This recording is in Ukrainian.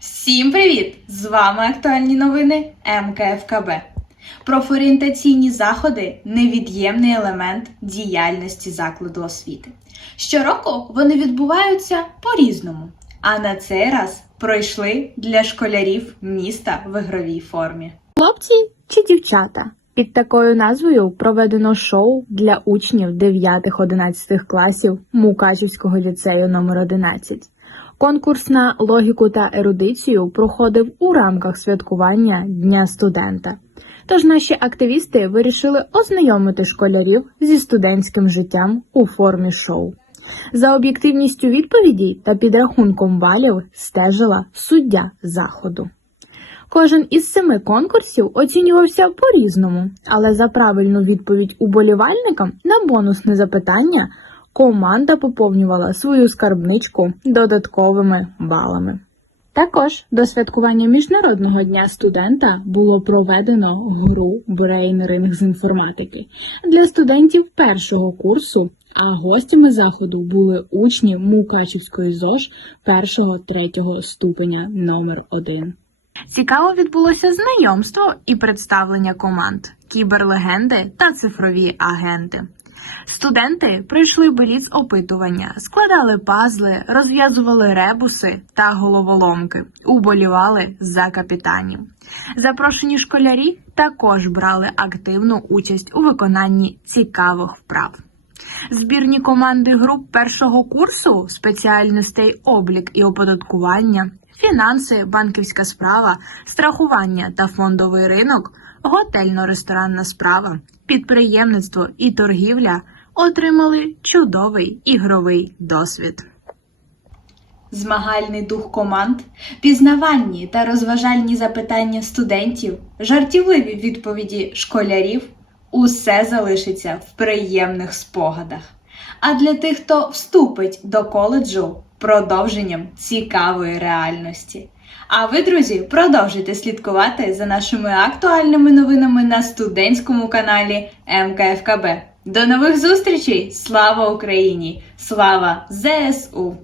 Всім привіт! З вами актуальні новини МКФКБ. Профорієнтаційні заходи невід'ємний елемент діяльності закладу освіти. Щороку вони відбуваються по-різному, а на цей раз пройшли для школярів міста в ігровій формі. Хлопці чи дівчата? Під такою назвою проведено шоу для учнів 9-11 класів Мукачівського ліцею номер 11 Конкурс на логіку та ерудицію проходив у рамках святкування Дня студента. Тож наші активісти вирішили ознайомити школярів зі студентським життям у формі шоу. За об'єктивністю відповідей та підрахунком балів стежила суддя заходу. Кожен із семи конкурсів оцінювався по-різному, але за правильну відповідь уболівальникам на бонусне запитання команда поповнювала свою скарбничку додатковими балами. Також до святкування Міжнародного дня студента було проведено гру Ring з інформатики для студентів першого курсу, а гостями заходу були учні Мукачівської ЗОЖ першого-третього ступеня номер 1 Цікаво відбулося знайомство і представлення команд, кіберлегенди та цифрові агенти. Студенти пройшли беліц опитування, складали пазли, розв'язували ребуси та головоломки, уболівали за капітанів. Запрошені школярі також брали активну участь у виконанні цікавих вправ. Збірні команди груп першого курсу спеціальностей облік і оподаткування, фінанси, банківська справа, страхування та фондовий ринок, готельно-ресторанна справа, підприємництво і торгівля отримали чудовий ігровий досвід. Змагальний дух команд, пізнавальні та розважальні запитання студентів, жартівливі відповіді школярів усе залишиться в приємних спогадах. А для тих, хто вступить до коледжу продовженням цікавої реальності. А ви, друзі, продовжуйте слідкувати за нашими актуальними новинами на студентському каналі МКФКБ. До нових зустрічей! Слава Україні! Слава ЗСУ!